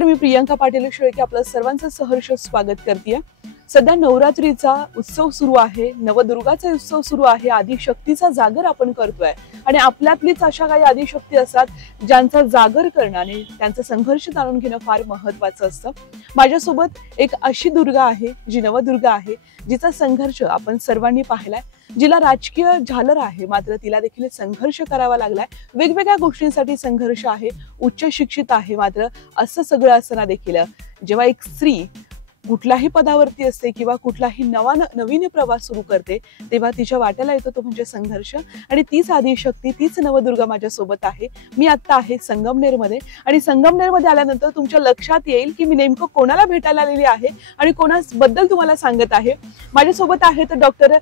नमस्कार, मी प्रियंका पाटील शेळके आपलं सर्वांचं सहर्ष स्वागत करते। सध्या नवरात्रीचा उत्सव सुरू आहे, नवदुर्गाचा उत्सव सुरू आहे, आदिशक्तीचा जागर आपण करतोय आणि आपल्यातलीच अशा काही आदिशक्ती असतात ज्यांचा जागर करणं आणि त्यांचा संघर्ष जाणून घेणं फार महत्त्वाचं असतं। माझ्यासोबत एक अशी दुर्गा आहे जी नवदुर्गा आहे, जिचा संघर्ष आपण सर्वांनी पाहिलाय, जिला राजकीय झालर आहे मात्र तिला देखील संघर्ष करावा लागलाय। वेगवेगळ्या गोष्टींसाठी संघर्ष आहे, उच्च शिक्षित आहे, मात्र असं सगळं असताना देखील जेव्हा एक स्त्री कुठल्याही पदावरती असते किंवा कुठलाही नवीन प्रवास सुरू करते तेव्हा तिच्या वाट्याला येतो तो म्हणजे संघर्ष। आणि तीच आदिशक्ती, तीच नवदुर्गा माझ्या सोबत आहे। मी आता आहे संगमनेरमध्ये आणि संगमनेरमध्ये आल्यानंतर तुमच्या लक्षात येईल की मी नेमकं कोणाला भेटायला आलेली आहे आणि कोणाबद्दल तुम्हाला सांगत आहे। माझ्यासोबत आहेत डॉक्टर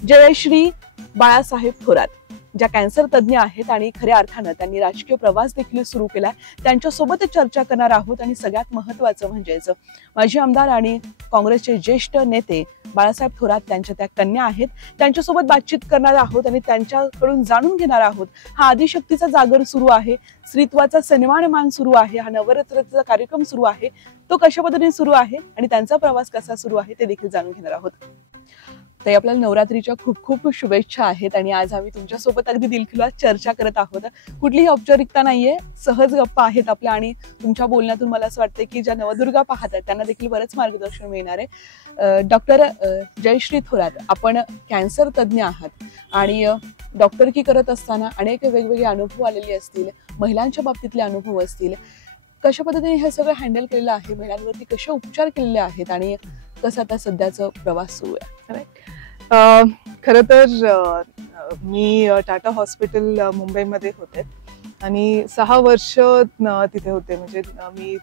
जयश्री बाळासाहेब थोरात, ज्या कॅन्सर तज्ञ आहेत आणि खऱ्या अर्थानं त्यांनी राजकीय प्रवास देखील सुरू केलाय। त्यांच्यासोबत चर्चा करणार आहोत आणि सगळ्यात महत्त्वाचं म्हणजेच माजी आमदार आणि काँग्रेसचे ज्येष्ठ नेते बाळासाहेब थोरात त्यांच्या त्या कन्या आहेत, त्यांच्यासोबत बातचीत करणार आहोत आणि त्यांच्याकडून जाणून घेणार आहोत हा आदिशक्तीचा जागर सुरू आहे, स्त्रीत्वाचा सन्मान सुरू आहे, हा नवरात्राचा कार्यक्रम सुरू आहे, तो कशा पद्धतीने सुरू आहे आणि त्यांचा प्रवास कसा सुरू आहे ते देखील जाणून घेणार आहोत। तर आपल्याला नवरात्रीच्या खूप खूप शुभेच्छा आहेत आणि आज आम्ही तुमच्यासोबत अगदी दिलखुलास चर्चा करत आहोत। कुठलीही औपचारिकता नाहीये, सहज गप्पा आहेत आपल्या आणि तुमच्या बोलण्यातून मला असं वाटतं की ज्या नवदुर्गा पाहत आहेत त्यांना देखील बरंच मार्गदर्शन मिळणार आहे। डॉक्टर जयश्री थोरात, आपण कॅन्सर तज्ञ आहात आणि डॉक्टरकी करत असताना अनेक वेगवेगळे अनुभव आलेले असतील, महिलांच्या बाबतीतले अनुभव असतील, कशा पद्धतीने हे सगळं हँडल केलेलं आहे, महिलांवरती कसे उपचार केलेले आहेत आणि कसं आता सध्याचा प्रवास सुरू आहे। खरं तर मी टाटा हॉस्पिटल मुंबईमध्ये होते आणि 6 वर्ष तिथे होते। म्हणजे मी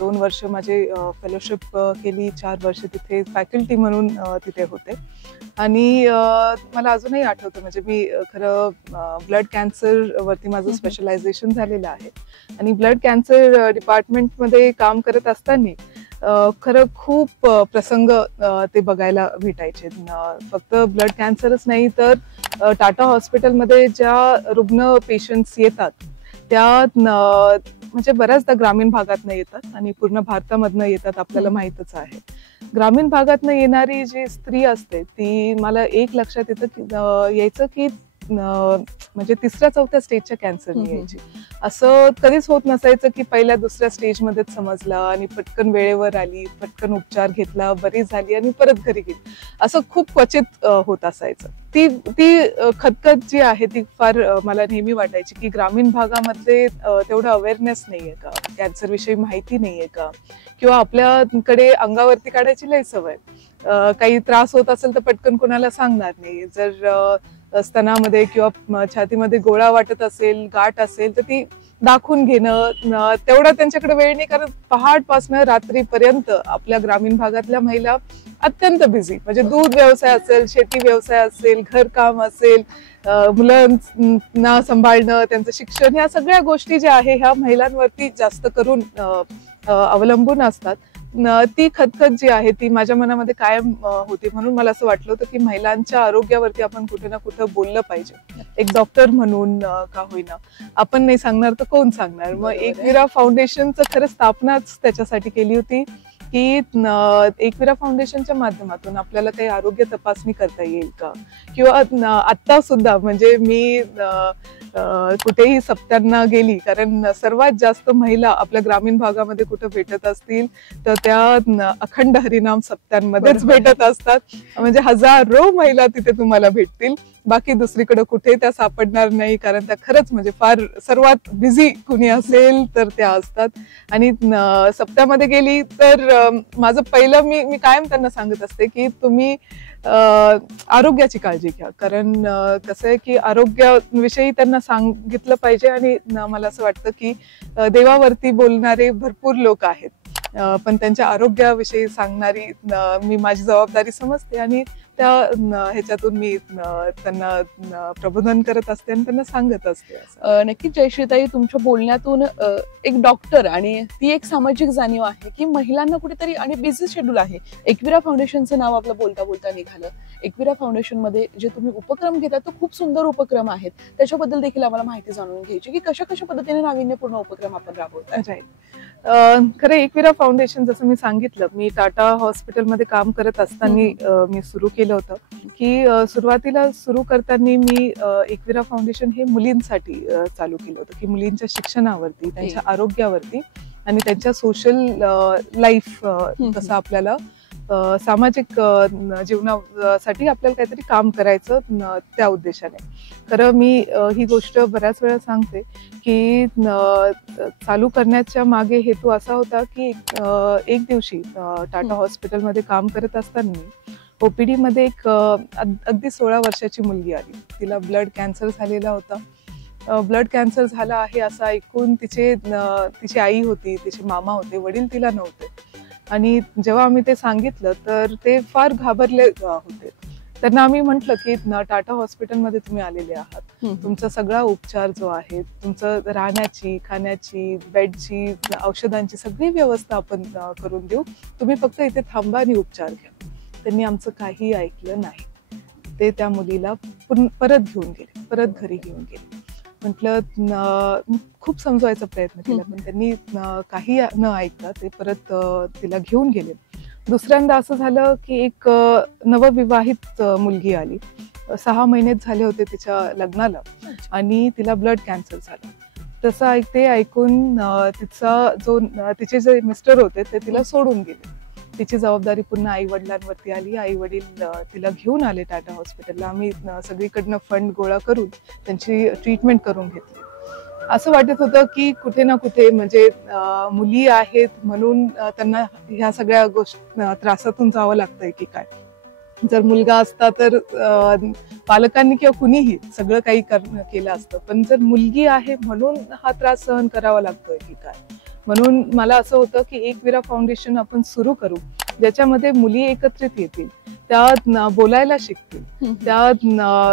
2 वर्ष माझे फेलोशिप केली, 4 वर्ष तिथे फॅकल्टी म्हणून तिथे होते आणि मला अजूनही आठवतं, म्हणजे मी खरं ब्लड कॅन्सर वरती माझं स्पेशलायझेशन झालेलं आहे आणि ब्लड कॅन्सर डिपार्टमेंटमध्ये काम करत असताना खरं खूप प्रसंग ते बघायला भेटायचे। फक्त ब्लड कॅन्सरच नाही तर टाटा हॉस्पिटलमध्ये ज्या रुग्ण पेशंट्स येतात त्या म्हणजे बऱ्याचदा ग्रामीण भागातनं येतात आणि पूर्ण भारतामधनं येतात, आपल्याला माहीतच आहे। ग्रामीण भागातनं येणारी जी स्त्री असते ती मला एक लक्षात यायचं की म्हणजे 3-4 स्टेजच्या कॅन्सरनी यायची। असं कधीच होत नसायचं की पहिल्या 2ऱ्या स्टेजमध्येच समजलं आणि पटकन वेळेवर आली, पटकन उपचार घेतला, बरी झाली आणि परत घरी गेली, असं खूप क्वचित होत असायचं। ती खतखत जी आहे ती फार मला नेहमी वाटायची की ग्रामीण भागामध्ये तेवढं अवेअरनेस नाहीये का, कॅन्सर विषयी माहिती नाहीये का, किंवा आपल्याकडे अंगावरती काढायची लय सवय, काही त्रास होत असेल तर पटकन कोणाला सांगणार नाही, जर स्तनामध्ये किंवा छातीमध्ये गोळा वाटत असेल, गाठ असेल तर ती दाखवून घेणं, तेवढा त्यांच्याकडे वेळ नाही, कारण पहाटपासून रात्रीपर्यंत आपल्या ग्रामीण भागातल्या महिला अत्यंत बिझी, म्हणजे दूध व्यवसाय असेल, शेती व्यवसाय असेल, घरकाम असेल, मुलांना सांभाळणं, त्यांचं शिक्षण, ह्या सगळ्या गोष्टी ज्या आहे ह्या महिलांवरती जास्त करून अवलंबून असतात। ती खतखत जी आहे ती माझ्या मनामध्ये कायम होती, म्हणून मला असं वाटलं होतं की महिलांच्या आरोग्यावरती आपण कुठे ना कुठे बोललं पाहिजे। एक डॉक्टर म्हणून का होईना, आपण नाही सांगणार तर कोण सांगणार। मग एकविरा फाउंडेशनचं खरं स्थापनाच त्याच्यासाठी केली होती की एकविरा फाउंडेशनच्या माध्यमातून आपल्याला काही आरोग्य तपासणी करता येईल का, किंवा आता सुद्धा म्हणजे मी कुठेही सप्त्यांना गेली, कारण सर्वात जास्त महिला आपल्या ग्रामीण भागामध्ये कुठे भेटत असतील तर त्या अखंड हरिनाम सप्त्यांमध्येच भेटत असतात, म्हणजे हजारो महिला तिथे तुम्हाला भेटतील, बाकी दुसरीकडे कुठे त्या सापडणार नाही, कारण त्या खरंच म्हणजे फार सर्वात बिझी कुणी असेल तर त्या असतात। आणि सप्त्यामध्ये गेली तर माझं पहिलं मी कायम त्यांना सांगत असते की तुम्ही आरोग्याची काळजी घ्या, कारण कसं आहे की आरोग्याविषयी त्यांना सांगितलं पाहिजे। आणि मला असं वाटतं की देवावरती बोलणारे भरपूर लोक आहेत, पण त्यांच्या आरोग्याविषयी सांगणारी मी माझी जबाबदारी समजते आणि त्या ह्याच्यातून मी त्यांना प्रबोधन करत असते आणि त्यांना सांगत असते। नक्कीच जयश्रीताई, तुमच्या बोलण्यातून एक डॉक्टर आणि ती एक सामाजिक जाणीव आहे की महिलांना कुठेतरी, आणि बिझी शेड्यूल आहे। एकविरा फाउंडेशनचं नाव आपलं बोलता बोलता निघालं। एकविरा फाउंडेशन मध्ये जे तुम्ही उपक्रम घेतात तो खूप सुंदर उपक्रम आहेत, त्याच्याबद्दल देखील आम्हाला माहिती जाणून घ्यायची की कशा कशा पद्धतीने नाविन्यपूर्ण उपक्रम आपण राबवतो। राईट, खरं एकविरा फाउंडेशन जसं मी सांगितलं, मी टाटा हॉस्पिटलमध्ये काम करत असताना मी सुरू केलं होतं की सुरुवातीला सुरू करताना मी एकविरा फाउंडेशन हे मुलींसाठी चालू केलं होतं की मुलींच्या शिक्षणावरती, त्यांच्या आरोग्यावरती आणि त्यांच्या सोशल लाईफ कसं आपल्याला सामाजिक जीवनासाठी आपल्याला काहीतरी काम करायचं त्या उद्देशाने. खरं मी ही गोष्ट बऱ्याच वेळा सांगते की चालू करण्याच्या मागे हेतू असा होता की एक दिवशी टाटा हॉस्पिटलमध्ये काम करत असताना ओपीडी मध्ये एक अगदी 16 वर्षाची मुलगी आली. तिला ब्लड कॅन्सर झालेला होता. ब्लड कॅन्सर झाला आहे असं ऐकून तिची आई होती, तिचे मामा होते, वडील तिला नव्हते. आणि जेव्हा आम्ही ते सांगितलं तर ते फार घाबरले होते. त्यांना आम्ही म्हटलं की टाटा हॉस्पिटलमध्ये तुम्ही आलेले आहात, तुमचा सगळा उपचार जो आहे, तुमचं राहण्याची, खाण्याची, बेडची, औषधांची सगळी व्यवस्था आपण करून देऊ, तुम्ही फक्त इथे थांबा आणि उपचार घ्या. त्यांनी आमचं काही ऐकलं नाही. ते त्या मुलीला परत घेऊन गेले, परत घरी घेऊन गेले. म्हटलं खूप समजवायचा प्रयत्न केला पण त्यांनी काही न ऐकता ते परत तिला घेऊन गेले. दुसऱ्यांदा असं झालं की एक नवविवाहित मुलगी आली. 6 महिनेच झाले होते तिच्या लग्नाला आणि तिला ब्लड कॅन्सर झाला. तसं ते ऐकून तिचे जे मिस्टर होते ते तिला सोडून गेले. तिची जबाबदारी पुन्हा आई वडिलांवरती आली. आई वडील तिला घेऊन आले टाटा हॉस्पिटलला. आम्ही सगळीकडनं फंड गोळा करून त्यांची ट्रीटमेंट करून घेतली. असं वाटत होतं की कुठे ना कुठे म्हणजे मुली आहेत म्हणून त्यांना ह्या सगळ्या त्रासातून जावं लागतंय की काय. जर मुलगा असता तर पालकांनी किंवा कुणीही सगळं काही केलं असतं, पण जर मुलगी आहे म्हणून हा त्रास सहन करावा लागतोय की काय. म्हणून मला असं होतं की एकविरा फाउंडेशन आपण सुरू करू ज्याच्यामध्ये मुली एकत्रित येतील, त्या बोलायला शिकतील, त्या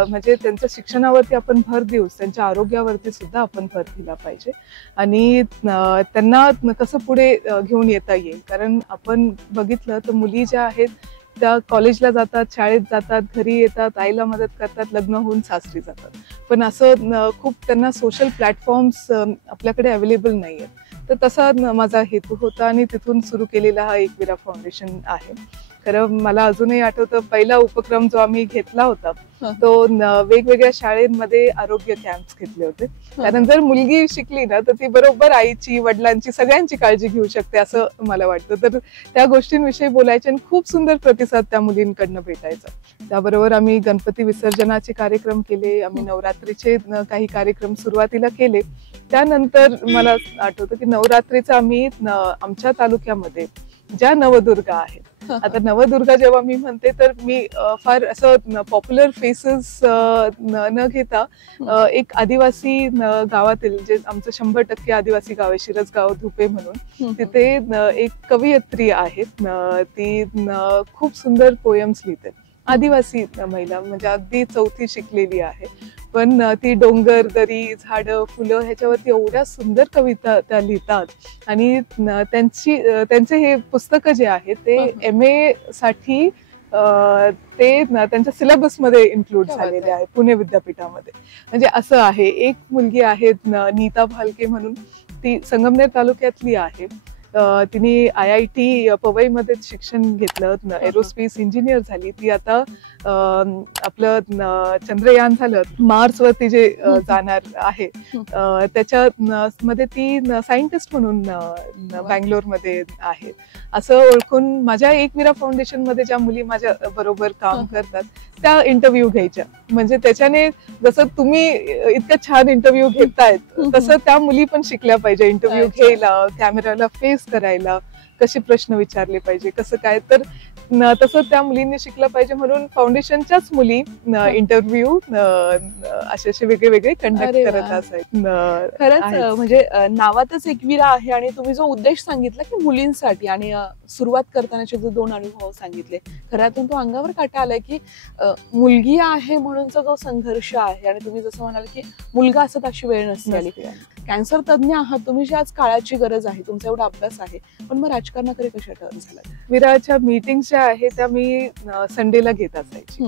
म्हणजे त्यांच्या शिक्षणावरती आपण भर देऊ, त्यांच्या आरोग्यावरती सुद्धा आपण भर दिला पाहिजे आणि त्यांना कसं पुढे घेऊन येता येईल. कारण आपण बघितलं तर मुली ज्या आहेत त्या कॉलेजला जातात, शाळेत जातात, घरी येतात, आईला मदत करतात, लग्न होऊन सासरी जातात. पण असं खूप त्यांना सोशल प्लॅटफॉर्म्स आपल्याकडे अवेलेबल नाही आहेत. तर तसा माझा हेतू होता आणि तिथून सुरू केलेला हा एकविरा फाउंडेशन आहे. खरं मला अजूनही आठवतं पहिला उपक्रम जो आम्ही घेतला होता तो वेगवेगळ्या शाळेमध्ये आरोग्य कॅम्प्स घेतले होते. कारण जर मुलगी शिकली ना तर ती बरोबर आईची, वडिलांची, सगळ्यांची काळजी घेऊ शकते असं मला वाटतं. तर त्या गोष्टींविषयी बोलायचे आणि खूप सुंदर प्रतिसाद त्या मुलींकडनं भेटायचा. त्याबरोबर आम्ही गणपती विसर्जनाचे कार्यक्रम केले, आम्ही नवरात्रीचे काही कार्यक्रम सुरुवातीला केले. त्यानंतर मला आठवतं की नवरात्रीचा आम्ही आमच्या तालुक्यामध्ये ज्या नवदुर्गा आहेत, आता नवदुर्गा जेव्हा मी म्हणते तर मी फार असं पॉप्युलर फेसेस न घेता एक आदिवासी गावातील जे आमचं 100% आदिवासी गाव आहे, शिरसगाव धुपे म्हणून, तिथे एक कवयित्री आहेत. ती खूप सुंदर पोयम्स लिहिते. आदिवासी महिला म्हणजे अगदी 4थी शिकलेली आहे, पण ती डोंगर, दरी, झाडं, फुलं ह्याच्यावरती एवढ्या सुंदर कविता त्या लिहितात. आणि त्यांचे हे पुस्तकं जे आहे ते MA साठी ते त्यांच्या सिलेबस मध्ये इन्क्लूड झालेले आहे पुणे विद्यापीठामध्ये. म्हणजे असं आहे. एक मुलगी आहे नीता भालके म्हणून, ती संगमनेर तालुक्यातली आहे. तिने IIT पवई मध्ये शिक्षण घेतलं, एरोस्पेस इंजिनियर झाली. ती आता आपलं चंद्रयान झालं, मार्स वरती जे जाणार आहे त्याच्यामध्ये ती सायंटिस्ट म्हणून बँगलोर मध्ये आहे. असं ओळखून माझ्या एकविरा फाउंडेशन मध्ये ज्या मुली माझ्या बरोबर काम करतात त्या इंटरव्ह्यू घ्यायच्या. म्हणजे त्याच्याने जसं तुम्ही इतकं छान इंटरव्ह्यू घेतायत तसं त्या मुली पण शिकल्या पाहिजे इंटरव्ह्यू घ्यायला, कॅमेराला फेस करायला, कसे प्रश्न विचारले पाहिजे, कसं काय. तर तसं त्या मुलींनी शिकलं पाहिजे म्हणून फाउंडेशनच्याच मुली इंटरव्ह्यू असे वेगळे वेगळे कंडक्ट करत असायचे. खरंच म्हणजे नावातच एकविरा आहे आणि तुम्ही जो उद्देश सांगितला की मुलींसाठी आणि सुरुवात करतानाचे जो 2 अनुभव सांगितले, खऱ्यातून तो अंगावर काटा आलाय की मुलगी आहे म्हणूनचा जो संघर्ष आहे. आणि तुम्ही जसं म्हणाल की मुलगा असत अशी वेळ नसते आली. कॅन्सर तज्ञ आहात तुम्ही, जी आज काळाची गरज आहे, तुमचा एवढा अभ्यास आहे, पण मग राजकारणाकडे कशा टर्न झाला? विराच्या मीटिंग्स ज्या आहेत त्या मी संडेला घेत असायची.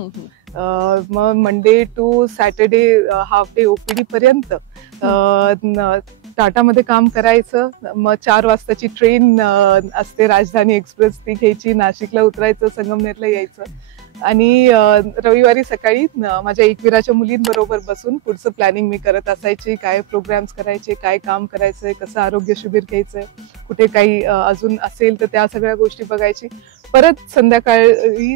मग Monday to Saturday half day OPD पर्यंत टाटामध्ये काम करायचं. मग 4 वाजताची ट्रेन असते राजधानी एक्सप्रेस, ती घ्यायची, नाशिकला उतरायचं, संगमनेरला यायचं आणि रविवारी सकाळी माझ्या एकविराच्या मुलींबरोबर बसून पुढचं प्लॅनिंग मी करत असायची. काय प्रोग्राम्स करायचे, काय काम करायचंय, कसं आरोग्य शिबिर घ्यायचंय, कुठे काही अजून असेल तर त्या सगळ्या गोष्टी बघायची. परत संध्याकाळी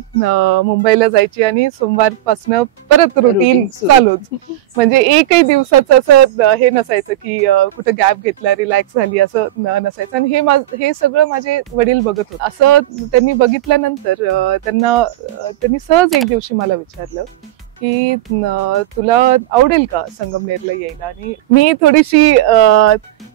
मुंबईला जायची आणि सोमवारपासनं परत रुटीन चालूच. म्हणजे एकही दिवसाचं असं हे नसायचं की कुठं गॅप घेतला, रिलॅक्स झाली असं नसायचं. आणि हे सगळं माझे वडील बघत होते. असं त्यांनी बघितल्यानंतर त्यांनी सहज एक दिवशी मला विचारलं की तुला आवडेल का संगमनेरला यायला. आणि मी थोडीशी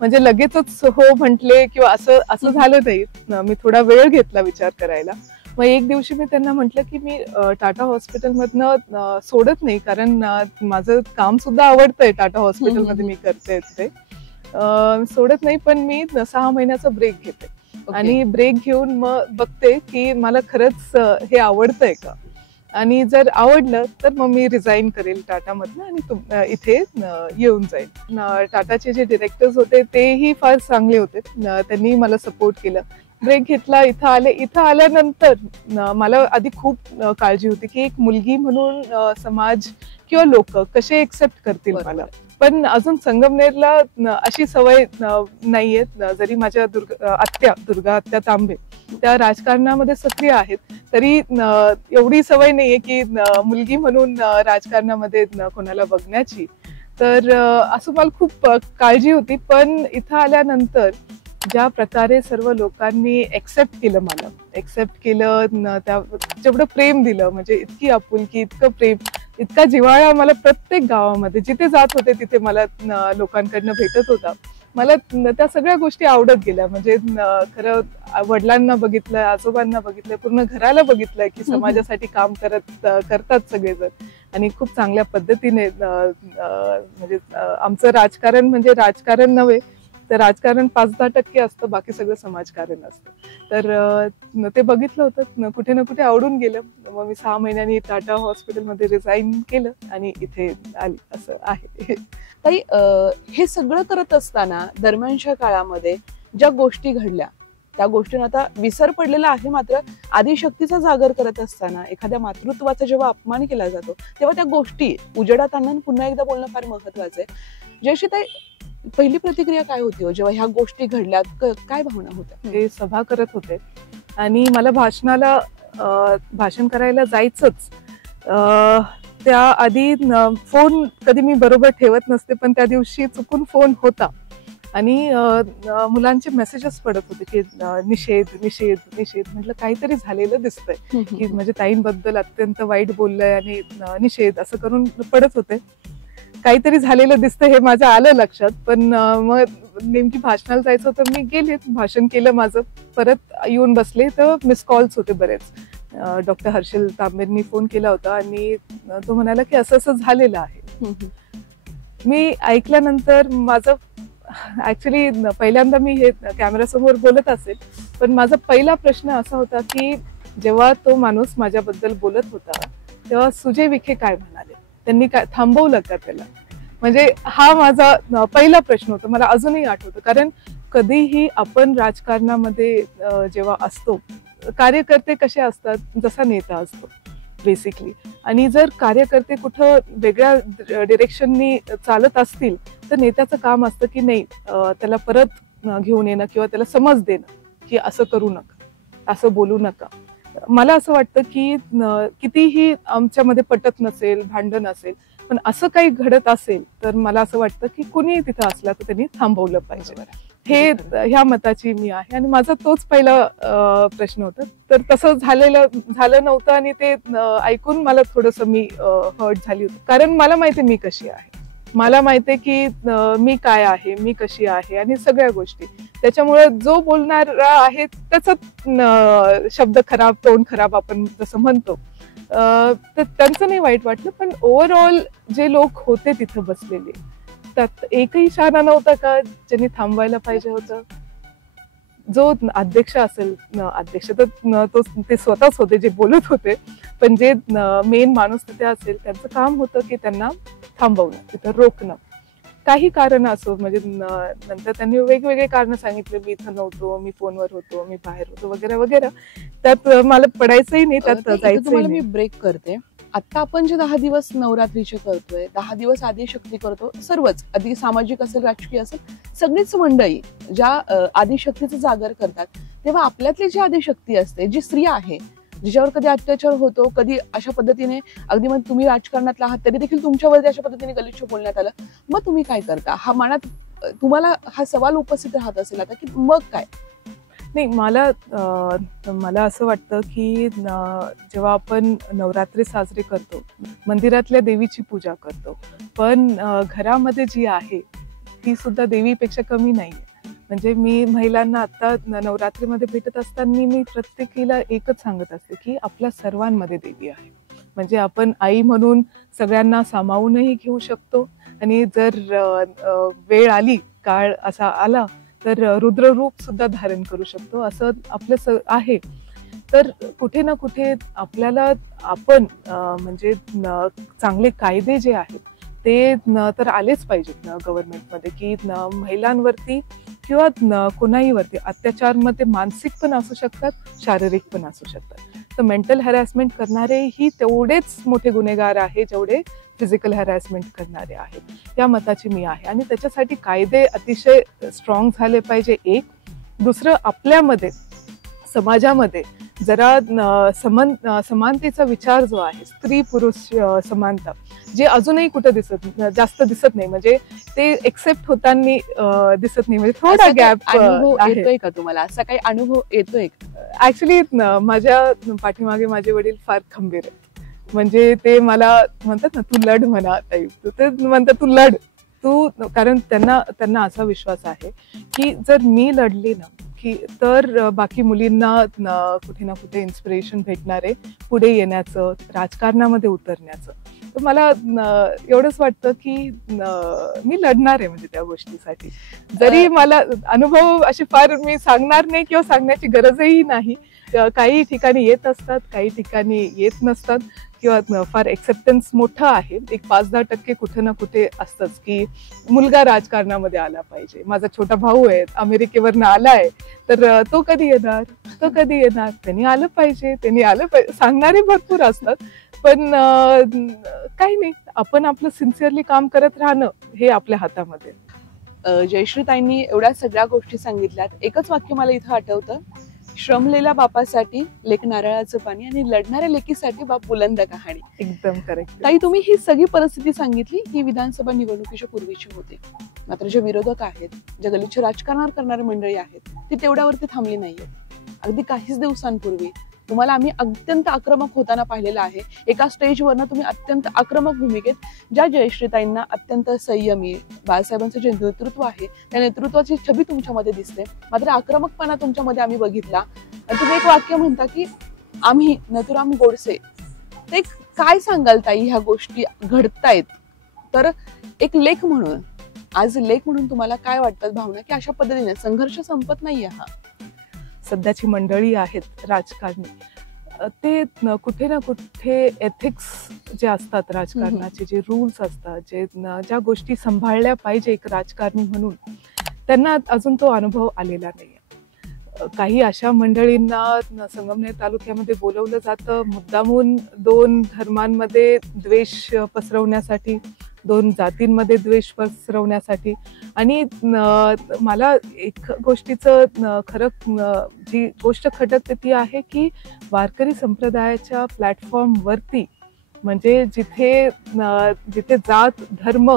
म्हणजे लगेचच हो म्हटले किंवा असं झालं नाही. मी थोडा वेळ घेतला विचार करायला. मग एक दिवशी मी त्यांना म्हटलं की मी टाटा हॉस्पिटलमधनं सोडत नाही, कारण माझं काम सुद्धा आवडतंय, टाटा हॉस्पिटलमध्ये मी करते ते सोडत नाही, पण मी 6 महिन्याचा ब्रेक घेते. आणि ब्रेक घेऊन मग बघते की मला खरंच हे आवडतंय का, आणि जर आवडलं तर मग मी रिझाईन करेल टाटामधनं आणि इथे येऊन जाईल. टाटाचे जे डिरेक्टर्स होते तेही फार चांगले होते, त्यांनी मला सपोर्ट केलं. ब्रेक घेतला, इथं आल्यानंतर मला आधी खूप काळजी होती की एक मुलगी म्हणून समाज किंवा लोक कसे एक्सेप्ट करतील मला. पण अजून संगमनेरला अशी सवय नाहीये. जरी माझ्या दुर्गा आत्या तांबे त्या राजकारणामध्ये सक्रिय आहेत, तरी एवढी सवय नाहीये की मुलगी म्हणून राजकारणामध्ये कोणाला बघण्याची. तर असं मला खूप काळजी होती. पण इथं आल्यानंतर ज्या प्रकारे सर्व लोकांनी एक्सेप्ट केलं, जेवढं प्रेम दिलं, म्हणजे इतकी आपुलकी, इतकं प्रेम, इतका जिव्हाळा मला प्रत्येक गावामध्ये जिथे जात होते तिथे मला लोकांकडनं भेटत होता. मला त्या सगळ्या गोष्टी आवडत गेल्या. म्हणजे खरं वडिलांना बघितलंय, आजोबांना बघितलंय, पूर्ण घराला बघितलंय की समाजासाठी काम करतात सगळेजण, आणि खूप चांगल्या पद्धतीने. म्हणजे आमचं राजकारण म्हणजे राजकारण नव्हे, तर राजकारण 5-10% असतं, बाकी सगळं समाजकारण असतं. तर ते बघितलं होतं, कुठे ना कुठे आवडून गेलं. मग मी 6 महिन्यांनी टाटा हॉस्पिटलमध्ये रिझाईन केलं आणि इथे आली. असं आहे. ताई, हे सगळं करत असताना दरम्यानच्या काळामध्ये ज्या गोष्टी घडल्या त्या गोष्टींना आता विसर पडलेला आहे, मात्र आदिशक्तीचा जागर करत असताना एखाद्या मातृत्वाचा जेव्हा अपमान केला जातो तेव्हा त्या गोष्टी उजेडात आणून पुन्हा एकदा बोलणं फार महत्वाचं आहे. जयश्री ताई, पहिली प्रतिक्रिया काय होती हो जेव्हा ह्या गोष्टी घडल्या? काय भावना होत्या? ते सभा करत होते आणि मला भाषण करायला जायचंच. त्या आधी फोन कधी मी बरोबर ठेवत नसते, पण त्या दिवशी चुकून फोन होता आणि मुलांचे मेसेजेस पडत होते की निषेध निषेध निषेध. म्हटलं काहीतरी झालेलं दिसतंय की म्हणजे ताईंबद्दल अत्यंत वाईट बोललंय आणि निषेध असं करून पडत होते. काहीतरी झालेलं दिसतं हे माझं आलं लक्षात. पण मग नेमकी भाषणाला जायचं होतं, मी गेले, भाषण केलं माझं, परत येऊन बसले तर मिस कॉल्स होते बरेच. डॉक्टर हर्षल तांबेंनी फोन केला होता आणि तो म्हणाला की असं असं झालेलं आहे. मी ऐकल्यानंतर माझं ऍक्च्युली पहिल्यांदा मी हे कॅमेरासमोर बोलत असेल, पण माझा पहिला प्रश्न असा होता की जेव्हा तो माणूस माझ्याबद्दल बोलत होता तेव्हा सुजय विखे काय म्हणाले, त्यांनी काय थांबवलं का त्याला? म्हणजे हा माझा पहिला प्रश्न होता. मला अजूनही आठवतं, कारण कधीही आपण राजकारणामध्ये जेव्हा असतो, कार्यकर्ते कसे असतात, जसा नेता असतो बेसिकली, आणि जर कार्यकर्ते कुठं वेगळ्या डिरेक्शननी चालत असतील तर नेत्याचं काम असतं की नाही त्याला परत घेऊन येणं किंवा त्याला समज देणं की असं करू नका, असं बोलू नका. मला असं वाटतं की कितीही आमच्यामध्ये पटत नसेल, भांडण असेल, पण असं काही घडत असेल तर मला असं वाटतं की कुणीही तिथं असला तर त्यांनी थांबवलं पाहिजे. हे ह्या मताची मी आहे आणि माझा तोच पहिला प्रश्न होता. तर तसं झालं नव्हतं आणि ते ऐकून मला थोडंसं मी हर्ट झाली होती, कारण मला माहिती मी कशी आहे, मला माहितीये की मी काय आहे, मी कशी आहे आणि सगळ्या गोष्टी. त्याच्यामुळे जो बोलणारा आहे त्याचा शब्द खराब, टोन खराब आपण जसं म्हणतो, तर त्यांचं नाही वाईट वाटलं. पण ओव्हरऑल जे लोक होते तिथं बसलेले, त्यात एकही शहाणा नव्हता का ज्यांनी थांबवायला पाहिजे होतं. जो अध्यक्ष असेल, अध्यक्ष तर ते स्वतःच होते जे बोलत होते, पण जे मेन माणूस तिथे असेल त्यांचं काम होतं की त्यांना थांबवणं, तिथं रोखणं. काही कारण असो, म्हणजे नंतर त्यांनी वेगवेगळे कारण सांगितले, मी इथं नव्हतो, मी फोनवर होतो, मी बाहेर होतो वगैरे वगैरे. त्यात मला पडायचंही नाही, त्यात जायचंही तुम्हाला मी नाही. ब्रेक करते. आता आपण जे 10 दिवस नवरात्रीचे करतोय, 10 दिवस आदिशक्ती करतो, सर्वच आधी सामाजिक असेल, राजकीय असेल, सगळीच मंडळी ज्या आदिशक्तीचं जागर करतात, तेव्हा आपल्यातली जी आदिशक्ती असते, जी स्त्री आहे, जिच्यावर कधी अत्याचार होतो, कधी अशा पद्धतीने अगदी मग तुम्ही राजकारणातला आहात तरी देखील तुमच्यावरती अशा पद्धतीने गलिच्छ बोलण्यात आलं, मग तुम्ही काय करता? हा मनात तुम्हाला हा सवाल उपस्थित राहत असेल आता की मग काय? नाही, मला असं वाटतं की जेव्हा आपण नवरात्री साजरी करतो, मंदिरातल्या देवीची पूजा करतो, पण घरामध्ये जी आहे ती सुद्धा देवीपेक्षा कमी नाहीये. म्हणजे मी महिलांना आता नवरात्रीमध्ये भेटत असताना मी प्रत्येकीला एकच सांगत असते की आपल्या सर्वांमध्ये देवी आहे. म्हणजे आपण आई म्हणून सगळ्यांना सामावूनही घेऊ शकतो, आणि जर वेळ आली, काळ असा आला तर रुद्ररूप सुद्धा धारण करू शकतो, असं आपलं आहे. तर कुठे ना कुठे आपल्याला आपण म्हणजे चांगले कायदे जे आहेत ते तर आलेच पाहिजेत गव्हर्नमेंटमध्ये, की महिलांवरती किंवा कोणाही वरती अत्याचार मग ते मानसिक पण असू शकतात, शारीरिक पण असू शकतात. तर मेंटल हॅरॅसमेंट करणारेही तेवढेच मोठे गुन्हेगार आहे जेवढे फिजिकल हॅरॅसमेंट करणारे आहेत, या मताची मी आहे. आणि त्याच्यासाठी कायदे अतिशय स्ट्रॉंग झाले पाहिजे. एक दुसरं, आपल्यामध्ये समाजामध्ये जरा समानतेचा विचार जो आहे, स्त्री पुरुष समानता, जे अजूनही कुठं जास्त दिसत नाही, म्हणजे ते एक्सेप्ट होताना दिसत नाही, म्हणजे थोडा गॅप येतोय का तुम्हाला? असा काही अनुभव येतोय? ऍक्च्युली माझ्या पाठीमागे माझे वडील फार खंबीर आहेत. म्हणजे ते मला म्हणतात ना, तू लढ म्हणा टाईप, ते म्हणतात तू लढ तू, कारण त्यांना असा विश्वास आहे की जर मी लढली ना की तर बाकी मुलींना कुठे ना कुठे इन्स्पिरेशन भेटणार आहे पुढे येण्याचं, राजकारणामध्ये उतरण्याचं. तर मला एवढंच वाटतं की मी लढणार आहे म्हणजे त्या गोष्टीसाठी. जरी मला अनुभव असे फार मी सांगणार नाही किंवा सांगण्याची गरजही नाही. काही ठिकाणी येत असतात, काही ठिकाणी येत नसतात, किंवा फार एक्सेप्टन्स मोठं आहे. एक 5-10% कुठे ना कुठे असतंच की मुलगा राजकारणामध्ये आला पाहिजे. माझा छोटा भाऊ आहे, अमेरिकेवरनं आलाय, तर तो कधी येणार, त्यांनी आलं पाहिजे, सांगणारे भरपूर असतात. पण काही नाही, आपण आपलं सिन्सिअरली काम करत राहणं हे आपल्या हातामध्ये. जयश्रीताईंनी एवढ्या सगळ्या गोष्टी सांगितल्यात. एकच वाक्य मला इथं आठवतं, श्रमलेल्या बापासाठी लेक नारळाचं पाणी आणि लढणाऱ्या लेकीसाठी बाप बुलंद कहाणी. एकदम करेक्ट ताई, तुम्ही ही सगळी परिस्थिती सांगितली ही विधानसभा निवडणुकीच्या पूर्वीची होती. मात्र जे विरोधक आहेत, जे गलिच्छ राजकारण करणारे मंडळी आहेत, ती तेवढ्यावरती थांबली नाहीये. अगदी काहीच दिवसांपूर्वी तुम्हाला आम्ही अत्यंत आक्रमक होताना पाहिलेलं आहे. एका स्टेजवरनं तुम्ही अत्यंत आक्रमक भूमिकेत ज्या जयश्रीताईंना अत्यंत संयमी, बाळासाहेबांचं जे नेतृत्व आहे त्या नेतृत्वाची छबी तुमच्यामध्ये दिसते, मात्र आक्रमकपणा तुमच्यामध्ये आम्ही बघितला. आणि तुम्ही एक वाक्य म्हणता की आम्ही नथुराम गोडसे. ते काय सांगाल ताई, ह्या गोष्टी घडतायत तर एक लेख म्हणून, आज लेख म्हणून तुम्हाला काय वाटतात भावना की अशा पद्धतीने संघर्ष संपत नाहीये? हा सध्याची मंडळी आहेत राजकारणी, ते कुठे ना कुठे एथिक्स जे असतात राजकारणाचे, जे रूल्स असतात, ज्या गोष्टी सांभाळल्या पाहिजे एक राजकारणी म्हणून, त्यांना अजून तो अनुभव आलेला नाहीये. काही अशा मंडळींना संगमनेर तालुक्यामध्ये बोलवलं जातं मुद्दामून 2 धर्मांमध्ये द्वेष पसरवण्यासाठी, 2 जातींमध्ये द्वेष पसरवण्यासाठी. आणि मला एक गोष्टीचं खरं जी गोष्ट खटकते ती आहे की वारकरी संप्रदायाच्या प्लॅटफॉर्मवरती, म्हणजे जिथे जात, धर्म,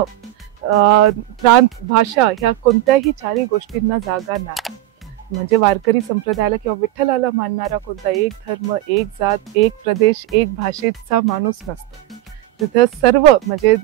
प्रांत, भाषा ह्या कोणत्याही 4ही गोष्टींना जागा नाही. म्हणजे वारकरी संप्रदायाला किंवा विठ्ठलाला मानणारा कोणता एक धर्म, एक जात, एक प्रदेश, एक भाषेचा माणूस नसतो. तिथं सर्व, म्हणजे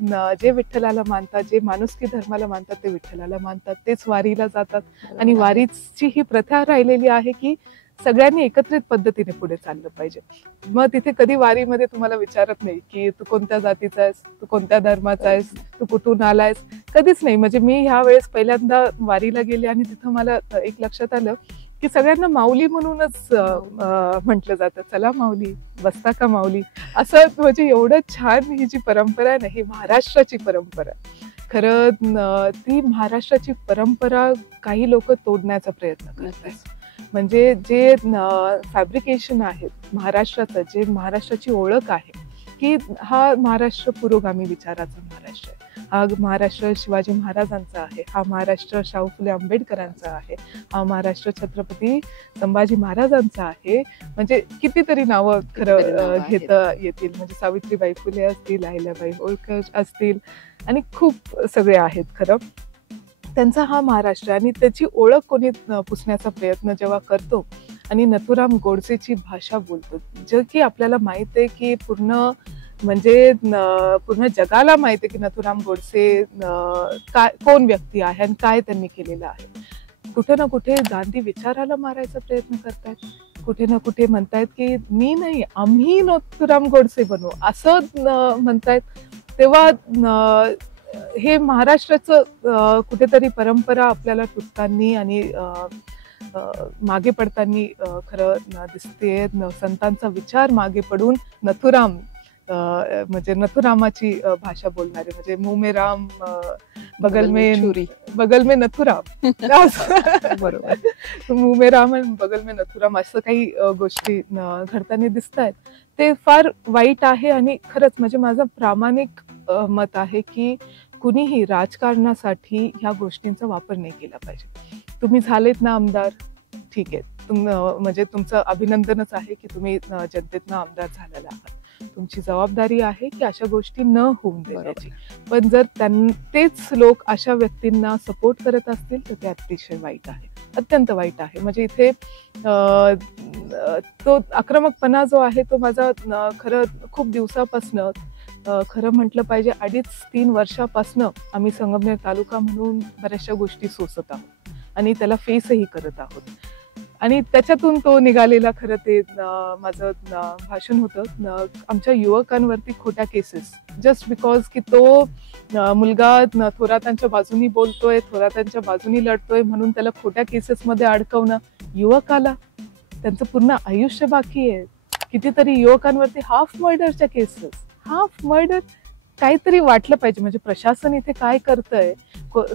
जे विठ्ठलाला मानतात, जे माणुसकी धर्माला मानतात ते विठ्ठलाला मानतात, तेच वारीला जातात. आणि वारीची ही प्रथा राहिलेली आहे की सगळ्यांनी एकत्रित पद्धतीने पुढे चाललं पाहिजे. मग तिथे कधी वारीमध्ये तुम्हाला विचारत नाही की तू कोणत्या जातीचा आहेस, तू कोणत्या धर्माचा आहेस, तू कुठून आलायस, कधीच नाही. म्हणजे मी ह्या वेळेस पहिल्यांदा वारीला गेले आणि तिथं मला एक लक्षात आलं की सगळ्यांना माऊली म्हणूनच म्हटलं जातं. चला माऊली, बसता का माऊली, असं. म्हणजे एवढं छान ही जी परंपरा आहे ना, ही महाराष्ट्राची परंपरा. खरं ती महाराष्ट्राची परंपरा काही लोक तोडण्याचा प्रयत्न करतात. म्हणजे जे फॅब्रिकेशन आहे महाराष्ट्राचं, जे महाराष्ट्राची ओळख आहे की हा महाराष्ट्र पुरोगामी विचाराचा महाराष्ट्र आहे, हा महाराष्ट्र शिवाजी महाराजांचा आहे, हा महाराष्ट्र शाहू फुले आंबेडकरांचा आहे, हा महाराष्ट्र छत्रपती संभाजी महाराजांचा आहे. म्हणजे कितीतरी नावं खरं घेता येतील. म्हणजे सावित्रीबाई फुले असतील, अहिल्याबाई होळकर असतील आणि खूप सगळे आहेत. खरं त्यांचा हा महाराष्ट्र आणि त्याची ओळख कोणी पुसण्याचा प्रयत्न जेव्हा करतो आणि नथुराम गोडसेची भाषा बोलतो, जे की आपल्याला माहित आहे की पूर्ण जगाला माहिती आहे की नथुराम गोडसे कोण व्यक्ती आहे आणि काय त्यांनी केलेलं आहे. कुठे ना कुठे गांधी विचाराला मारायचा प्रयत्न करतायत, कुठे ना कुठे म्हणतायत की मी नाही, आम्ही नथुराम गोडसे बनू असं म्हणतायत. तेव्हा हे महाराष्ट्राचं कुठेतरी परंपरा आपल्याला तुटतानी आणि मागे पडतानी खरं दिसते. संतांचा विचार मागे पडून नथुराम म्हणजे नथुरामाची भाषा बोलणारे, म्हणजे मुंह में राम बगल में नथुराम बरोबर, मुंह में राम आणि बगल में नथुराम असं काही गोष्टी घडताना दिसत आहेत. ते फार वाईट आहे. आणि खरंच म्हणजे माझं प्रामाणिक मत आहे की कुणीही राजकारणासाठी ह्या गोष्टींचा वापर नाही केला पाहिजे. तुम्ही झालेत ना आमदार, ठीक आहे, म्हणजे तुमचं अभिनंदनच आहे की तुम्ही जनतेतनं आमदार झालेला आहात. तुमची जबाबदारी आहे की अशा गोष्टी न होऊन देण्याची. पण जर तेच लोक अशा व्यक्तींना सपोर्ट करत असतील तर ते अतिशय वाईट आहे, अत्यंत वाईट आहे. म्हणजे इथे तो आक्रमकपणा जो आहे तो माझा खरं खूप दिवसापासनं, खरं म्हटलं पाहिजे 2.5-3 वर्षापासनं आम्ही संगमनेर तालुका म्हणून बऱ्याचशा गोष्टी सोसत आहोत आणि त्याला फेसही करत आहोत. आणि त्याच्यातून तो निघालेला खरं ते माझं भाषण होतं. आमच्या युवकांवरती खोट्या केसेस जस्ट बिकॉज की तो मुलगा थोरातांच्या बाजूनी बोलतोय, थोरातांच्या बाजूनी लढतोय म्हणून त्याला खोट्या केसेसमध्ये अडकवणं. युवकाला त्यांचं पूर्ण आयुष्य बाकी आहे. कितीतरी युवकांवरती हाफ मर्डरच्या केसेस, हाफ मर्डर. काहीतरी वाटलं पाहिजे. म्हणजे प्रशासन इथे काय करतंय,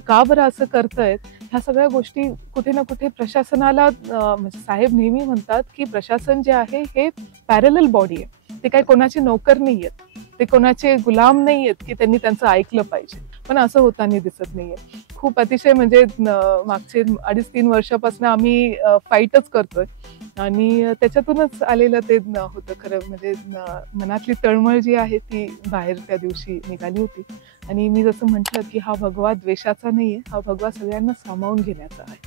का बरं असं करतंय, ह्या सगळ्या गोष्टी कुठे ना कुठे प्रशासनाला, म्हणजे साहेब नेहमी म्हणतात की प्रशासन जे आहे हे पॅरलल बॉडी आहे, ते काही कोणाचे नोकर नाही आहेत, ते कोणाचे गुलाम नाही आहेत की त्यांनी त्यांचं ऐकलं पाहिजे. पण असं होताना दिसत नाहीये. खूप अतिशय म्हणजे मागचे 2.5-3 वर्षापासून आम्ही फाईटच करतोय आणि त्याच्यातूनच आलेलं ते होतं. खरं म्हणजे मनातली तळमळ जी आहे ती बाहेर त्या दिवशी निघाली होती. आणि मी जसं म्हटलं की हा भगवा द्वेषाचा नाहीये, हा भगवा सगळ्यांना सामावून घेण्याचा आहे.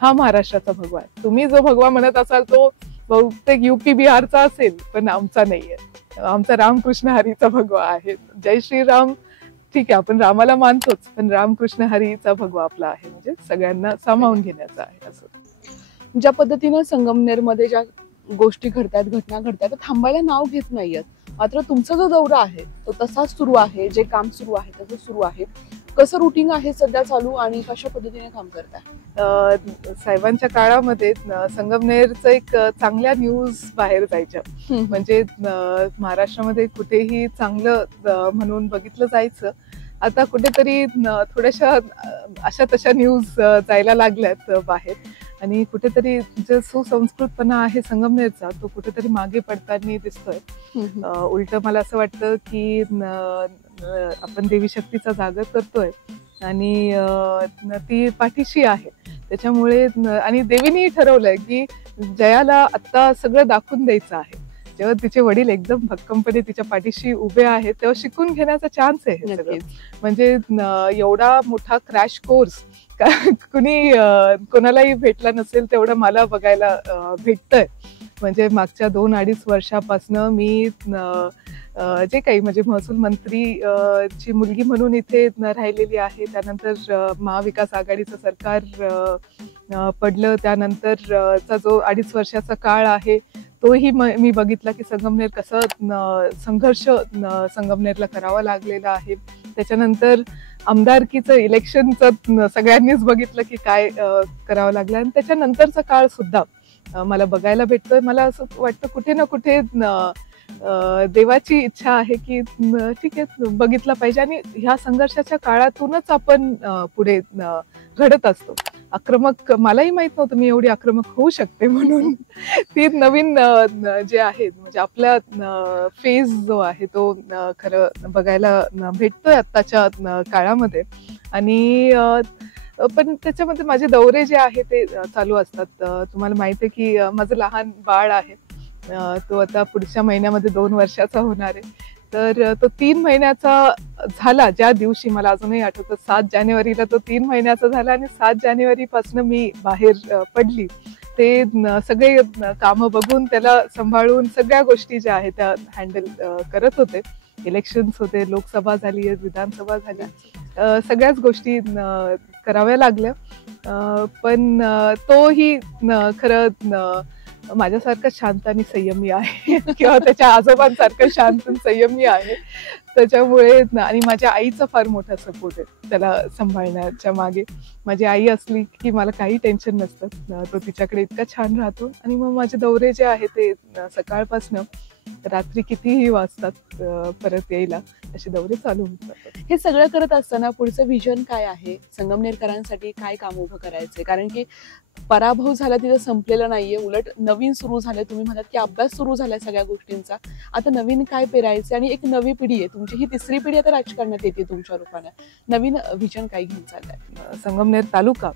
हा महाराष्ट्राचा भगवा आहे. तुम्ही जो भगवा म्हणत असाल तो बहुतेक UP बिहारचा असेल, पण आमचा नाहीये. आमचा रामकृष्ण हरीचा भगवा आहे. जय श्रीराम, ठीक आहे, आपण रामाला मानतोच, पण रामकृष्ण हरीचा भगवा आपला आहे, म्हणजे सगळ्यांना सामावून घेण्याचा आहे. असं ज्या पद्धतीनं संगमनेरमध्ये ज्या गोष्टी घडतात, घटना घडतात, थांबायला नाव घेत नाहीयेत. मात्र तुमचा जो दौरा आहे तो तसाच सुरू आहे, जे काम सुरू आहे तसं सुरू आहे. कसं रुटीन आहे सध्या चालू आणि कशा पद्धतीने काम करताय? साहेबांच्या काळामध्ये संगमनेरचं एक चांगल्या न्यूज बाहेर जायच्या. म्हणजे महाराष्ट्रामध्ये कुठेही चांगलं म्हणून बघितलं जायचं. आता कुठेतरी थोड्याशा अशा तशा न्यूज जायला लागल्यात बाहेर. आणि कुठेतरी जो सुसंस्कृतपणा आहे संगमनेरचा तो कुठेतरी मागे पडताना दिसतोय. उलट मला असं वाटतं की आपण देवी शक्तीचा जागर करतोय आणि ती पाठीशी आहे. त्याच्यामुळे आणि देवीने ठरवलंय की जयाला आता सगळं दाखवून द्यायचं आहे. जेव्हा तिचे वडील एकदम भक्कमपणे तिच्या पाठीशी उभे आहेत तेव्हा शिकून घेण्याचा चान्स आहे हे सगळं. म्हणजे एवढा मोठा क्रॅश कोर्स कुणी कोणालाही भेटला नसेल तेवढं मला बघायला भेटतंय. म्हणजे मागच्या 2-2.5 वर्षापासनं मी जे काही म्हणजे महसूल मंत्री ची मुलगी म्हणून इथे राहिलेली आहे. त्यानंतर महाविकास आघाडीचं सरकार पडलं, त्यानंतरचा जो 2.5 वर्षाचा काळ आहे तोही मी बघितला की संगमनेर कसं संघर्ष संगमनेरला करावा लागलेला आहे. त्याच्यानंतर आमदारकीचं इलेक्शनचं सगळ्यांनीच बघितलं की काय करावं लागलं आणि त्याच्यानंतरचा काळ सुद्धा मला बघायला भेटतोय. मला असं वाटतं कुठे ना कुठे देवाची इच्छा आहे की ठीक आहे, बघितलं पाहिजे आणि ह्या संघर्षाच्या काळातूनच आपण पुढे घडत असतो. आक्रमक, मलाही माहित नव्हतं मी एवढी आक्रमक होऊ शकते म्हणून. ती नवीन जे आहे म्हणजे आपला फेज जो आहे तो खरं बघायला भेटतोय आत्ताच्या काळामध्ये. आणि पण त्याच्यामध्ये माझे दौरे जे आहे ते चालू असतात. तुम्हाला माहिती आहे की माझं लहान बाळ आहे, तो आता पुढच्या महिन्यामध्ये 2 वर्षाचा होणार आहे. तर तो 3 महिन्याचा झाला ज्या दिवशी, मला अजूनही आठवतं 7 जानेवारीला तो 3 महिन्याचा झाला आणि 7 जानेवारीपासून मी बाहेर पडली. ते सगळे कामं बघून, त्याला सांभाळून सगळ्या गोष्टी ज्या आहेत त्या हँडल करत होते. इलेक्शन्स होते, लोकसभा झाली, विधानसभा झाली, सगळ्याच गोष्टी कराव्या लागल्या. पण तोही खरं माझ्यासारखं शांत आणि संयमी आहे किंवा त्याच्या आजोबांसारखं शांत आणि संयमी आहे. त्याच्यामुळे आणि माझ्या आईचा फार मोठा सपोर्ट आहे त्याला सांभाळण्याच्या मागे. माझी आई असली की मला काही टेन्शन नसतं, तो तिच्याकडे इतका छान राहतो. आणि मग माझे दौरे जे आहे ते सकाळपासनं रात्री कितीही वाजतात परत यायला, असे दौरे चालू होतात. हे सगळं करत असताना पुढचं व्हिजन काय आहे? संगमनेरकरांसाठी काय काम उभं करायचंय? कारण की पराभव झाला तिथं संपलेलं नाहीये, उलट नवीन सुरू झालंय. तुम्ही म्हणाल की अभ्यास सुरू झालाय सगळ्या गोष्टींचा, आता नवीन काय पेरायचं? आणि एक नवी पिढी आहे तुमची, ही तिसरी पिढी आता राजकारणात येते तुमच्या रूपाने. नवीन व्हिजन काय घेऊन चाललंय? संगमनेर तालुका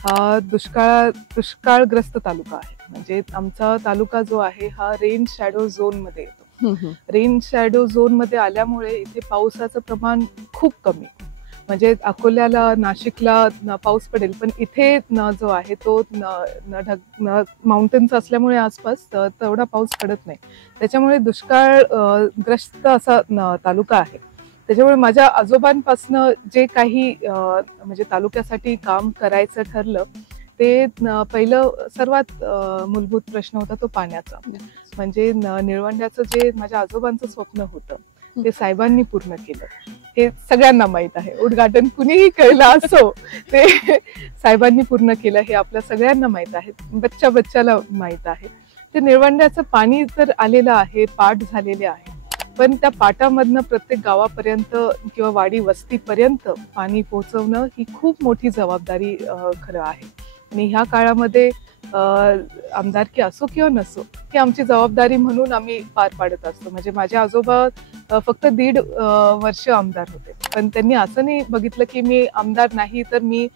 हा दुष्काळग्रस्त तालुका आहे. म्हणजे आमचा तालुका जो आहे हा रेन शॅडो झोन मध्ये येतो. रेन शॅडो झोन मध्ये आल्यामुळे इथे पावसाचं प्रमाण खूप कमी. म्हणजे अकोल्याला, नाशिकला पाऊस पडेल, पण इथे जो आहे तो माउंटेन्स असल्यामुळे आसपास तेवढा पाऊस पडत नाही. त्याच्यामुळे दुष्काळग्रस्त असा तालुका आहे. त्याच्यामुळे माझ्या आजोबांपासनं जे काही म्हणजे तालुक्यासाठी काम करायचं ठरलं, ते पहिलं सर्वात मूलभूत प्रश्न होता तो पाण्याचा. म्हणजे निळवंड्याचं जे माझ्या आजोबांचं स्वप्न होतं ते साहेबांनी पूर्ण केलं. हे सगळ्यांना माहित आहे, उद्घाटन कुणीही केलं असो ते साहेबांनी पूर्ण केलं हे आपल्या सगळ्यांना माहित आहे, बच्च्याला माहित आहे. ते निळवंड्याचं पाणी तर आलेलं आहे, पाट झालेले आहे, पण त्या पाटामधनं प्रत्येक गावापर्यंत किंवा वाडी वस्तीपर्यंत पाणी पोहोचवणं ही खूप मोठी जबाबदारी खरं आहे. आणि ह्या काळामध्ये आमदारकी असो किंवा नसो, ही आमची जबाबदारी म्हणून आम्ही पार पाडत असतो. म्हणजे माझे आजोबा फक्त 1.5 वर्ष आमदार होते, पण त्यांनी असं नाही बघितलं की मी आमदार नाही तर मी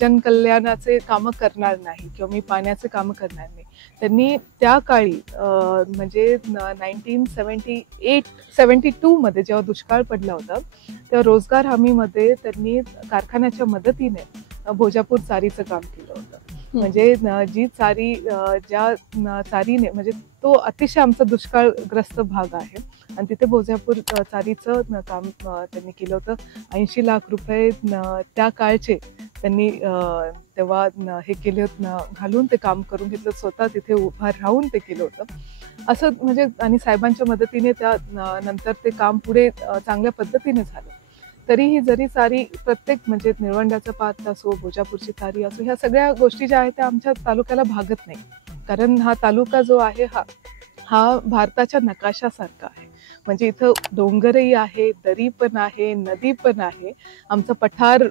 जनकल्याणाचे कामं करणार नाही किंवा मी पाण्याचे कामं करणार नाही. त्यांनी त्या काळी म्हणजे 1972 मध्ये जेव्हा दुष्काळ पडला होता, तेव्हा रोजगार हमीमध्ये त्यांनी कारखान्याच्या मदतीने भोजापूर चारीचं काम केलं होतं. म्हणजे जी चारी, ज्या चारीने, म्हणजे तो अतिशय आमचा दुष्काळग्रस्त भाग आहे आणि तिथे भोजापूर चारीचं काम त्यांनी केलं होतं. 80 लाख रुपये त्या काळचे त्यांनी तेव्हा हे केले घालून ते काम करून घेतलं, स्वतः तिथे उभा राहून ते केलं होतं असं. म्हणजे आणि साहेबांच्या मदतीने त्या नंतर ते काम पुढे चांगल्या पद्धतीने झालं. तरीही जरी चारी प्रत्येक, म्हणजे निळवंड्याचं पात असो, भोजापूरची चारी असो, ह्या सगळ्या गोष्टी ज्या आहेत त्या आमच्या तालुक्याला भागत नाही. कारण हा तालुका जो आहे हा भारताच्या नकाशासारखा आहे. म्हणजे इथं डोंगरही आहे, दरी पण आहे, नदी पण आहे, आमचं पठार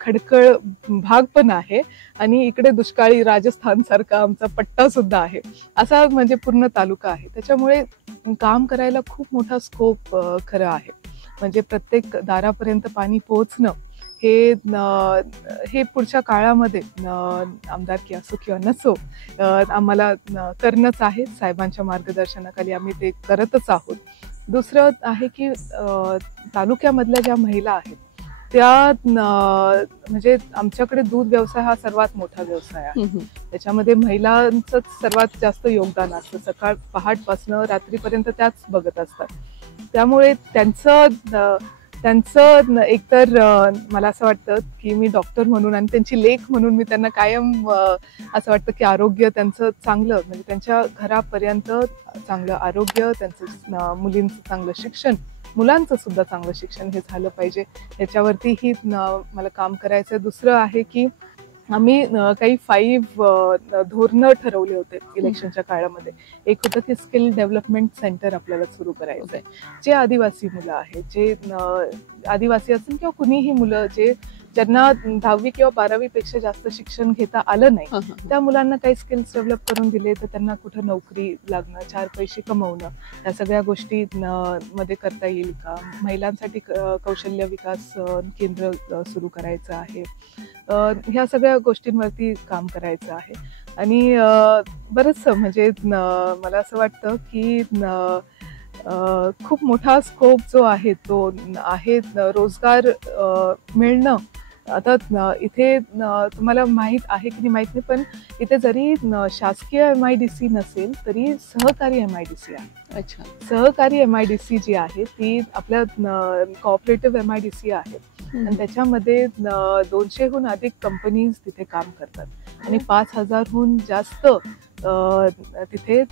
खडखळ भाग पण आहे आणि इकडे दुष्काळी राजस्थान सारखा आमचा पट्टा सुद्धा आहे. असा म्हणजे पूर्ण तालुका आहे. त्याच्यामुळे काम करायला खूप मोठा स्कोप खरं आहे. म्हणजे प्रत्येक दारापर्यंत पाणी पोहोचणं हे पुढच्या काळामध्ये आमदारकी असो किंवा नसो आम्हाला करणंच आहे. साहेबांच्या मार्गदर्शनाखाली आम्ही ते करतच आहोत. दुसरं आहे की तालुक्यामधल्या ज्या महिला आहेत त्या म्हणजे आमच्याकडे दूध व्यवसाय हा सर्वात मोठा व्यवसाय आहे. त्याच्यामध्ये महिलांचंच सर्वात जास्त योगदान असतं. सकाळ पहाटपासून रात्रीपर्यंत त्याच बघत असतात. त्यामुळे त्यांचं एकतर मला असं वाटतं की मी डॉक्टर म्हणून आणि त्यांची लेख म्हणून मी त्यांना कायम असं वाटतं की आरोग्य त्यांचं चांगलं, म्हणजे त्यांच्या घरापर्यंत चांगलं आरोग्य, त्यांचं मुलींचं चांगलं शिक्षण, मुलांचं सुद्धा चांगलं शिक्षण हे झालं पाहिजे, याच्यावरतीही मला काम करायचं. दुसरं आहे की आम्ही काही 5 धोरणं ठरवले होते इलेक्शनच्या काळामध्ये. एक होतं की स्किल डेव्हलपमेंट सेंटर आपल्याला सुरू करायचंय. जे आदिवासी मुलं आहेत, जे आदिवासी असेल किंवा कुणीही मुलं ज्यांना 10वी किंवा 12वी पेक्षा जास्त शिक्षण घेता आलं नाही, त्या मुलांना काही स्किल्स डेव्हलप करून दिले तर त्यांना कुठं नोकरी लागणं, 4 पैसे कमवणं, या सगळ्या गोष्टी मध्ये करता येईल का. महिलांसाठी कौशल्य विकास केंद्र सुरू करायचं आहे. ह्या सगळ्या गोष्टींवरती काम करायचं आहे. आणि बरंचसं म्हणजे मला असं वाटतं की खूप मोठा स्कोप जो आहे तो आहे रोजगार मिळणं. आता इथे तुम्हाला माहित आहे की नाही माहित नाही, पण इथे जरी शासकीय MIDC नसेल तरी सहकारी MIDC आहे. अच्छा. सहकारी MIDC जी आहे ती आपल्या कोऑपरेटिव्ह MIDC आहे आणि त्याच्यामध्ये 200हून अधिक कंपनीज तिथे काम करतात आणि 5000हून जास्त तिथे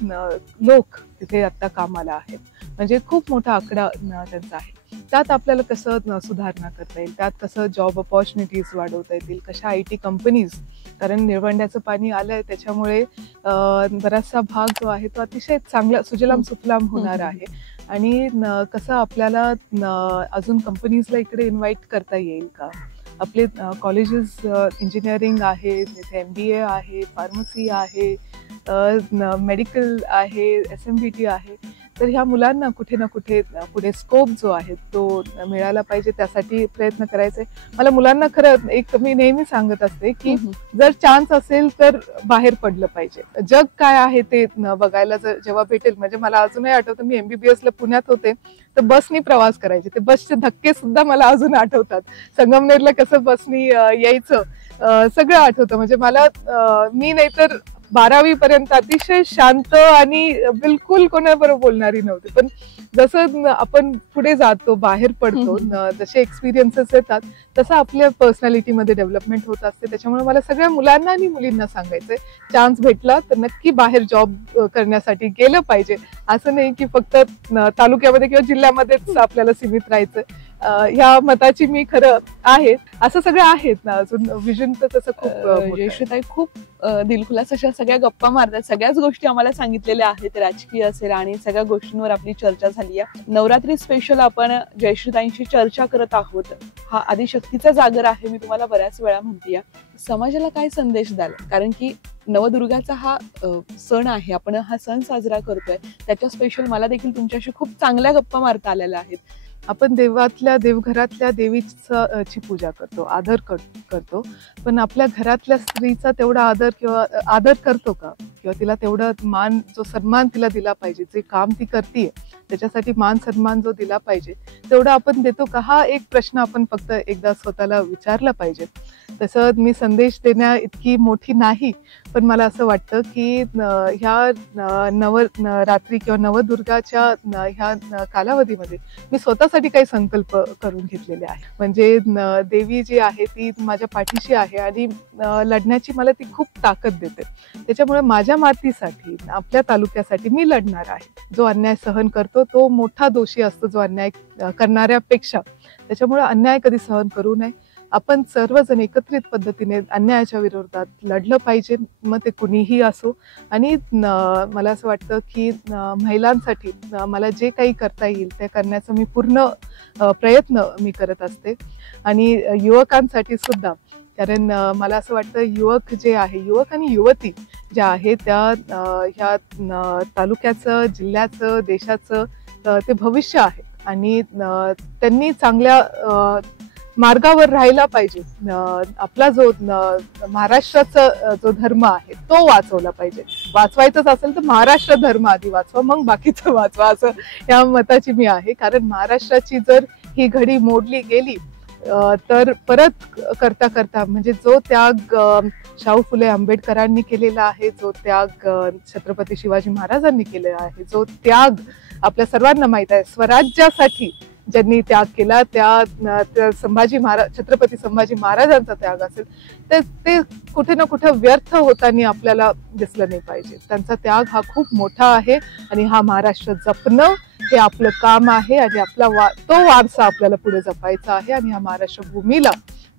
लोक तिथे आता कामाला आहेत. म्हणजे खूप मोठा आकडा त्यांचा आहे. त्यात आपल्याला कसं सुधारणा करता येईल, त्यात कसं जॉब ऑपॉर्च्युनिटीज वाढवता येतील, कशा IT कंपनीज, कारण निळवंड्याचं पाणी आलंय त्याच्यामुळे बराचसा भाग जो आहे तो अतिशय चांगला सुजलाम सुफलाम होणार आहे. आणि कसं आपल्याला अजून कंपनीजला इकडे इन्व्हाइट करता येईल का. आपले कॉलेजेस इंजिनिअरिंग आहे, तिथे MBA आहे, फार्मसी आहे, मेडिकल आहे, SMBT आहे. तर ह्या मुलांना कुठे ना कुठे पुढे स्कोप जो आहे तो मिळाला पाहिजे, त्यासाठी प्रयत्न करायचे. मला मुलांना खरं एक मी नेहमी सांगत असते की जर चान्स असेल तर बाहेर पडलं पाहिजे. जग काय आहे ते बघायला जेव्हा भेटेल. म्हणजे मला अजूनही आठवतं, मी MBBS ला पुण्यात होते तर बसनी प्रवास करायचे. ते बसचे धक्के सुद्धा मला अजून आठवतात. संगमनेरला कसं बसनी यायचं सगळं आठवतं. म्हणजे मला मी नाहीतर 12वी पर्यंत अतिशय शांत आणि बिलकुल कोणाबरोबर बोलणारी नव्हती. पण जसं आपण पुढे जातो, बाहेर पडतो, जसे एक्सपिरियन्सेस येतात तसं आपल्या पर्सनॅलिटीमध्ये डेव्हलपमेंट होत असते. त्याच्यामुळे मला सगळ्या मुलांना आणि मुलींना सांगायचंय, चान्स भेटला तर नक्की बाहेर जॉब करण्यासाठी गेलं पाहिजे. असं नाही की फक्त तालुक्यामध्ये किंवा जिल्ह्यामध्येच आपल्याला सीमित राहायचं. ह्या मताची मी खरं आहे. असं सगळं आहेत ना अजून विजन तर तसं खूप. जयश्रीताई खूप दिलखुलास अशा सगळ्या गप्पा मारतात, सगळ्याच गोष्टी आम्हाला सांगितलेल्या आहेत, राजकीय असेल आणि सगळ्या गोष्टींवर आपली चर्चा झाली आहे. नवरात्री स्पेशल आपण जयश्रीताईंशी चर्चा करत आहोत. हा आदिशक्तीचा जागर आहे, मी तुम्हाला बऱ्याच वेळा म्हणतेय. समाजाला काय संदेश द्याल, कारण की नवदुर्गाचा हा सण आहे, आपण हा सण साजरा करतोय, त्याच्या स्पेशल मला देखील तुमच्याशी खूप चांगल्या गप्पा मारता आलेल्या आहेत. आपण देवघरातल्या देवीची पूजा करतो, आदर करतो, पण आपल्या घरातल्या स्त्रीचा तेवढा आदर करतो का, किंवा तिला तेवढा मान, जो सन्मान तिला दिला पाहिजे, जे काम ती करते त्याच्यासाठी मान सन्मान जो दिला पाहिजे तेवढा आपण देतो का, हा एक प्रश्न आपण फक्त एकदा स्वतःला विचारला पाहिजे. तसं मी संदेश देण्या इतकी मोठी नाही, पण मला असं वाटतं की ह्या नवरात्री किंवा नवदुर्गाच्या ह्या कालावधीमध्ये मी स्वतःसाठी काही संकल्प करून घेतलेले आहे. म्हणजे देवी जी आहे ती माझ्या पाठीशी आहे आणि लढण्याची मला ती खूप ताकद देते. त्याच्यामुळे माझ्या मातीसाठी, आपल्या तालुक्यासाठी मी लढणार आहे. जो अन्याय सहन करतो तो मोठा दोषी असतो, जो अन्याय करणाऱ्यापेक्षा. त्याच्यामुळे अन्याय कधी सहन करू नये. आपण सर्वजण एकत्रित पद्धतीने अन्यायाच्या विरोधात लढलं पाहिजे, मग ते कुणीही असो. आणि मला असं वाटतं की महिलांसाठी मला जे काही करता येईल ते करण्याचा मी पूर्ण प्रयत्न मी करत असते. आणि युवकांसाठी सुद्धा, कारण मला असं वाटतं युवक जे आहे, युवक आणि युवती ज्या आहे त्या ह्या तालुक्याचं, जिल्ह्याचं, देशाचं ते भविष्य आहे आणि त्यांनी चांगल्या मार्गावर राहायला पाहिजे. आपला जो महाराष्ट्राचा जो धर्म आहे तो वाचवला पाहिजे. वाचवायचंच असेल तर महाराष्ट्र धर्म आधी वाचवा, मग बाकीचं वाचवा, असं या मताची मी आहे. कारण महाराष्ट्राची जर ही घडी मोडली गेली तर परत करता करता, म्हणजे जो त्याग शाहू फुले आंबेडकरांनी केलेला आहे, जो त्याग छत्रपती शिवाजी महाराजांनी केलेला आहे, जो त्याग आपल्या सर्वांना माहित आहे, स्वराज्यासाठी ज्यांनी त्याग केला, त्या छत्रपती संभाजी महाराजांचा त्याग असेल तर ते कुठे ना कुठे व्यर्थ होताना आपल्याला दिसलं नाही पाहिजे. त्यांचा त्याग हा खूप मोठा आहे आणि हा महाराष्ट्र जपणं हे आपलं काम आहे आणि आपला तो वारसा आपल्याला पुढे जपायचा आहे. आणि ह्या महाराष्ट्र भूमीला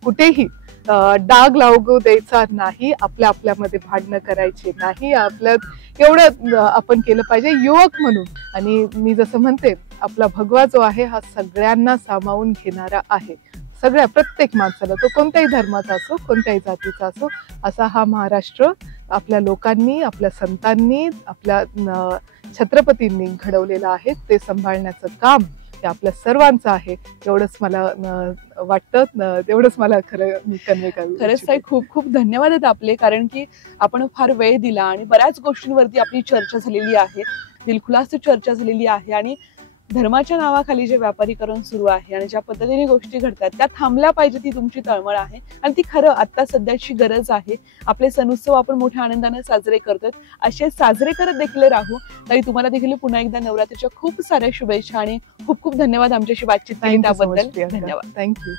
कुठेही डाग लागू द्यायचा नाही, आपल्यामध्ये भांडणं करायची नाही, आपल्यात एवढं आपण केलं पाहिजे युवक म्हणून. आणि मी जसं म्हणते, आपला भगवा जो आहे हा सगळ्यांना सामावून घेणारा आहे, सगळ्या प्रत्येक माणसाला, तो कोणत्याही धर्माचा असो, कोणत्याही जातीचा असो. असा हा महाराष्ट्र आपल्या लोकांनी, आपल्या संतांनी, आपल्या छत्रपतींनी घडवलेला आहे. ते सांभाळण्याचं काम ते आपल्या सर्वांचं आहे, एवढंच मला वाटतं, तेवढंच मला खरं कन्वे करायचं. खरंच ताई, खूप खूप धन्यवाद आहेत आपले, कारण की आपण फार वेळ दिला आणि बऱ्याच गोष्टींवरती आपली चर्चा झालेली आहे, दिलखुलास चर्चा झालेली आहे. आणि धर्माच्या नावाखाली जे व्यापारीकरण सुरू आहे आणि ज्या पद्धतीने गोष्टी घडतात त्या थांबल्या पाहिजे, ती तुमची तळमळ आहे आणि ती खरं आता सध्याची गरज आहे. आपले सण उत्सव आपण मोठ्या आनंदाने साजरे करतोय, असे साजरे करत देखील राहू. ताई, तुम्हाला देखील पुन्हा एकदा नवरात्रीच्या खूप साऱ्या शुभेच्छा आणि खूप खूप धन्यवाद आमच्याशी बातचीत केली त्याबद्दल. धन्यवाद. थँक्यू.